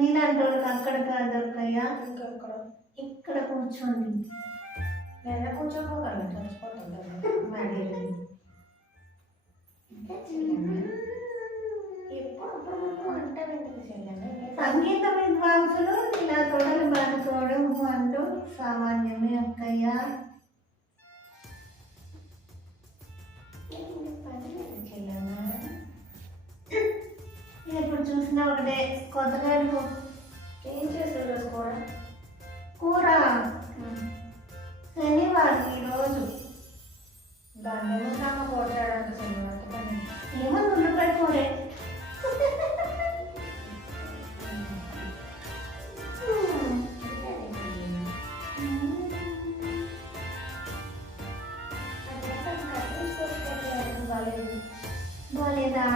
మీలాంటి అక్కడ కాదు అక్కయ్య, ఇంకక్కడ ఇక్కడ కూర్చోండి. నేను కూర్చోపోగలను, చచ్చిపోతాను మరి. ఎప్పుడు అంటే సంగీత విద్వాంసులు ఇలా తొడలు పడుకోవడం అంటూ సామాన్యమే అక్కయ్య. ఎప్పుడు చూసినా ఒకటే కొత్తగా ఏం చేస్తారు కూర? కూర శనివారం ఈరోజు. దాన్ని ఏమన్నా కొట్టాడంటే శనివారం కానీ ఏమో ఉల్లిపాయ కూరే. బాలేదా?